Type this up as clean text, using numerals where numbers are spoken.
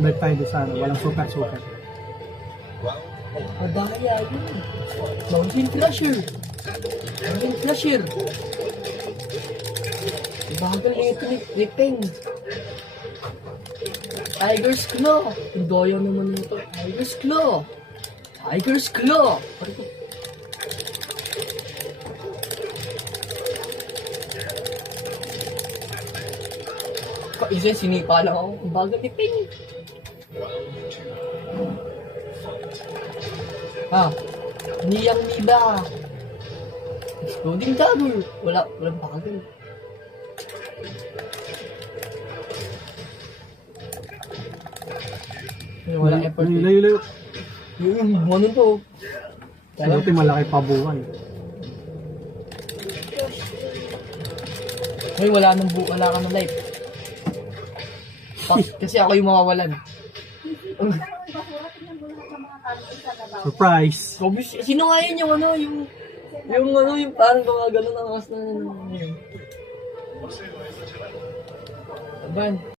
Balik tayo doon sa ano, walang super. Madaya yun. Mountain Crusher. Mountain Crusher. Bagal nito ni Ripeng. Tiger's Claw. Ang daya naman nito. Tiger's Claw. Tiger's Claw. Isa sinipa lang ako. Ang bagal ni Peng. Niyang Niba. Exploding Dagger. Walang bagal. Walang effort. Layo. Yung ano to. Buti malaki pa buhay. Ngayon wala ka ng life. Kasi ako yung mawawalan. Surprise! Sino nga yun yung ano, yung parang gumagano ng angas na yun. Aban.